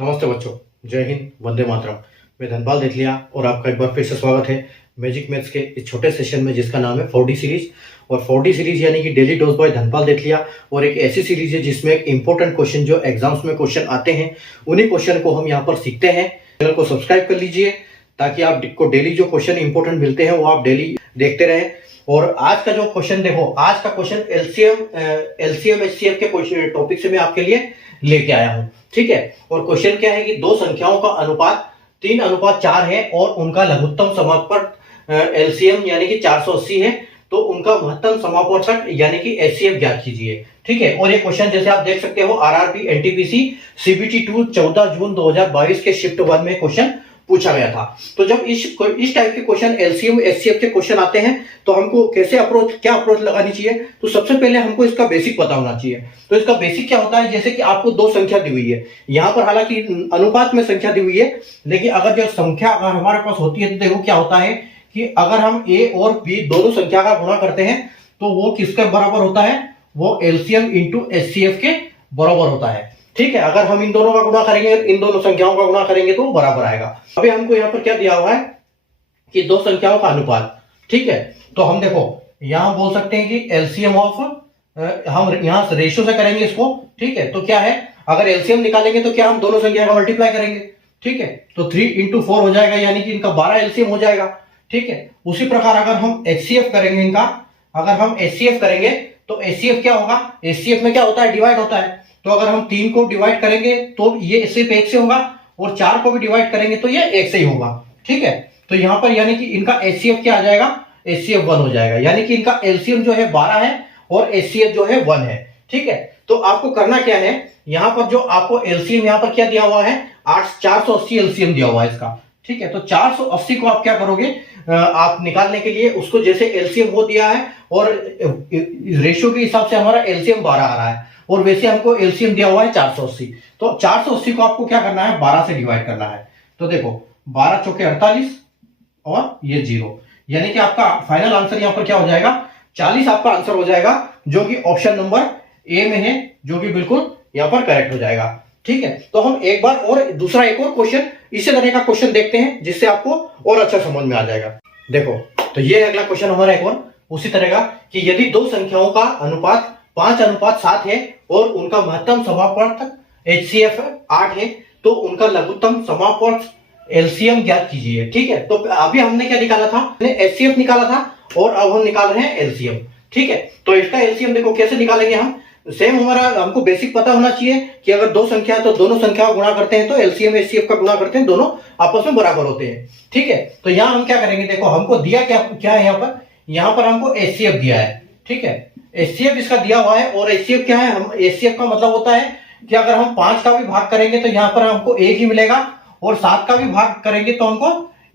नमस्ते बच्चों, जय हिंद, वंदे मातरम। मैं धनपाल देथलिया और आपका एक बार फिर से स्वागत है मैजिक मैथ्स के इस छोटे सेशन में जिसका नाम है 4D सीरीज। और 4D सीरीज यानी कि डेली डोज बाय धनपाल देथलिया, और एक ऐसी सीरीज है जिसमें एक इंपॉर्टेंट क्वेश्चन जो एग्जाम्स में क्वेश्चन आते हैं उन्हीं क्वेश्चन को हम यहाँ पर सीखते हैं। चैनल को सब्सक्राइब कर लीजिए ताकि आपको डेली जो क्वेश्चन इंपॉर्टेंट मिलते हैं वो आप डेली देखते रहें। और आज का जो क्वेश्चन देखो, आज का क्वेश्चन एलसीएम एचसीएफ के क्वेश्चन टॉपिक से मैं आपके लिए लेके आया हूं, ठीक है। और क्वेश्चन क्या है कि दो संख्याओं का अनुपात 3:4 है और उनका लघुत्तम समापवर्त एलसीएम यानी कि 480 है, तो उनका महत्तम समापवर्तक यानी कि एचसीएफ ज्ञात कीजिए, ठीक है। और ये क्वेश्चन जैसे आप देख सकते हो आरआरबी एनटीपीसी सीबीटी 2 14 जून 2022 के शिफ्ट 1 में क्वेश्चन पूछा गया था। तो जब इस टाइप के क्वेश्चन एलसीएम एचसीएफ के क्वेश्चन आते हैं तो हमको कैसे क्या अप्रोच लगानी चाहिए। तो सबसे पहले हमको इसका बेसिक पता होना चाहिए। तो इसका बेसिक क्या होता है, जैसे कि आपको दो संख्या दी हुई है, यहाँ पर हालांकि अनुपात में संख्या दी हुई है, लेकिन अगर जो संख्या अगर हमारे पास होती है तो देखो क्या होता है कि अगर हम ए और बी दोनों संख्या का गुणा करते हैं तो वो किसके बराबर होता है, वो एलसीएम इंटू एचसीएफ के बराबर होता है, ठीक है। अगर हम इन दोनों का गुणा करेंगे, इन दोनों संख्याओं का गुणा करेंगे तो बराबर आएगा। अभी हमको यहाँ पर क्या दिया हुआ है कि दो संख्याओं का अनुपात, ठीक है। तो हम देखो यहां बोल सकते हैं कि एलसीएम ऑफ, हम यहां रेशियो से करेंगे इसको, ठीक है। तो क्या है, अगर एलसीएम निकालेंगे तो क्या हम दोनों संख्या का मल्टीप्लाई करेंगे, ठीक है। तो 3 × 4 हो जाएगा यानी कि इनका 12 एलसीएम हो जाएगा, ठीक है। उसी प्रकार अगर हम एचसीएफ करेंगे इनका, अगर हम एचसीएफ करेंगे तो एचसीएफ क्या होगा, एचसीएफ में क्या होता है, डिवाइड होता है। तो अगर हम 3 को डिवाइड करेंगे तो ये सिर्फ 1 से होगा, और 4 को भी डिवाइड करेंगे तो ये 1 से ही होगा, ठीक है। तो यहां पर यानी कि इनका एचसीएफ क्या आ जाएगा, एचसीएफ 1 हो जाएगा, यानी कि इनका एलसीएम जो है 12 है और एचसीएफ जो है 1 है, ठीक है। तो आपको करना क्या है, यहां पर जो आपको एलसीएम यहां पर क्या दिया हुआ है, 480 एलसीएम दिया हुआ है इसका, ठीक है। तो 480 को आप क्या करोगे, आप निकालने के लिए उसको जैसे एलसीएम वो दिया है और रेशियो के हिसाब से हमारा एलसीएम 12 आ रहा है, और वैसे हमको एलसीएम दिया हुआ है 480। तो 480 को आपको क्या करना है, 12 से डिवाइड करना है। तो देखो 12 चौके 48 और ये 0, यानी कि आपका फाइनल आंसर यहां पर क्या हो जाएगा, 40 आपका आंसर हो जाएगा, जो कि ऑप्शन नंबर ए में है, जो कि बिल्कुल यहां पर करेक्ट हो जाएगा, ठीक है। तो हम एक बार और दूसरा एक और क्वेश्चन इसी तरह का क्वेश्चन देखते हैं जिससे आपको और अच्छा समझ में आ जाएगा। देखो तो ये अगला क्वेश्चन हमारा एक और उसी तरह का कि यदि दो संख्याओं का अनुपात 5:7 है और उनका महत्तम समापवर्तक एचसीएफ 8 है, तो उनका लघुत्तम समापवर्तक एलसीएम ज्ञात कीजिए, ठीक है। तो अभी हमने क्या निकाला था, हमने एचसीएफ निकाला था और अब हम निकाल रहे हैं एलसीएम, ठीक है। तो इसका एलसीएम देखो कैसे निकालेंगे हम, सेम हमारा हमको बेसिक पता होना चाहिए कि अगर दो संख्या है तो दोनों संख्या का गुणा करते हैं तो एलसीएम एचसीएफ का गुणा करते हैं, दोनों आपस में बराबर होते हैं, ठीक है। तो यहां हम क्या करेंगे, देखो हमको दिया क्या है, यहां पर हमको एचसीएफ दिया है, ठीक है। एचसीएफ इसका दिया हुआ है, और एचसीएफ क्या है, हम एचसीएफ का मतलब होता है कि अगर हम 5 का भी भाग करेंगे तो यहां पर हमको 1 ही मिलेगा, और 7 का भी भाग करेंगे तो हमको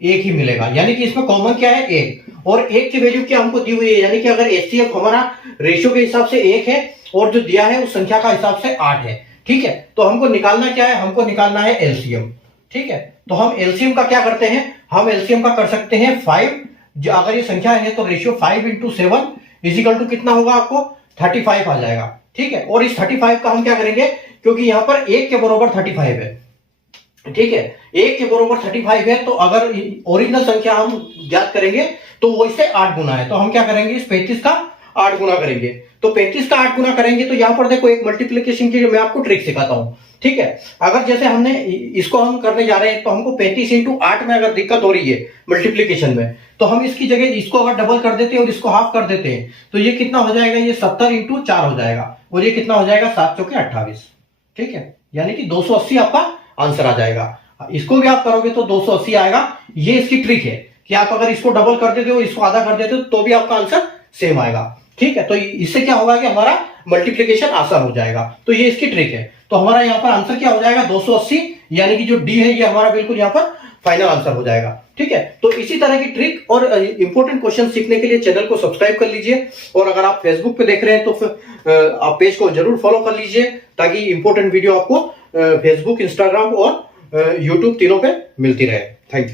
1 ही मिलेगा, यानी कि इसमें कॉमन क्या है, 1। और 1 की वैल्यू क्या हमको दी हुई है, यानी कि अगर एचसीएफ हमारा रेशियो के हिसाब से 1 है और जो दिया है उस संख्या का हिसाब से 8 है, ठीक है। तो हमको निकालना क्या है, हमको निकालना है एलसीएम, ठीक है। तो हम एलसीएम का क्या करते हैं, हम एलसीएम का कर सकते हैं 5, जो अगर ये संख्या है तो रेशियो 5 × 7 इजिकल टू कितना होगा, आपको 35 आ जाएगा, ठीक है। और इस 35 का हम क्या करेंगे, क्योंकि यहां पर 1 के बराबर 35 है, ठीक है, 1 के बराबर 35 है, तो अगर ओरिजिनल संख्या हम ज्ञात करेंगे तो वो इससे 8 गुना है, तो हम क्या करेंगे, इस 35 का 8 गुना करेंगे। तो 35 का 8 गुना करेंगे तो यहां पर देखो एक मल्टीप्लिकेशन की मैं आपको ट्रिक सिखाता हूं, ठीक है। अगर जैसे हमने इसको हम करने जा रहे हैं तो हमको 35 × 8 में अगर दिक्कत हो रही है मल्टीप्लिकेशन में, तो हम इसकी जगह इसको अगर डबल कर देते हैं और इसको हाफ कर देते हैं तो ये कितना हो जाएगा, ये 70 × 4 हो जाएगा, और ये कितना हो जाएगा, 7 चौके 28, ठीक है। यानी कि 280 आपका आंसर आ जाएगा। इसको भी आप करोगे तो 280 आएगा। ये इसकी ट्रिक है कि आप अगर इसको डबल कर देते हो, इसको आधा कर देते हो तो भी आपका आंसर सेम आएगा, ठीक है। तो इससे क्या होगा कि हमारा मल्टीप्लिकेशन आसान हो जाएगा। तो ये इसकी ट्रिक है। तो हमारा यहाँ पर आंसर क्या हो जाएगा, 280, यानी कि जो डी है ये हमारा बिल्कुल यहाँ पर फाइनल आंसर हो जाएगा, ठीक है। तो इसी तरह की ट्रिक और इंपॉर्टेंट क्वेश्चन सीखने के लिए चैनल को सब्सक्राइब कर लीजिए, और अगर आप फेसबुक पे देख रहे हैं तो फिर आप पेज को जरूर फॉलो कर लीजिए ताकि इंपॉर्टेंट वीडियो आपको फेसबुक, इंस्टाग्राम और यूट्यूब तीनों पे मिलती रहे। Thank you.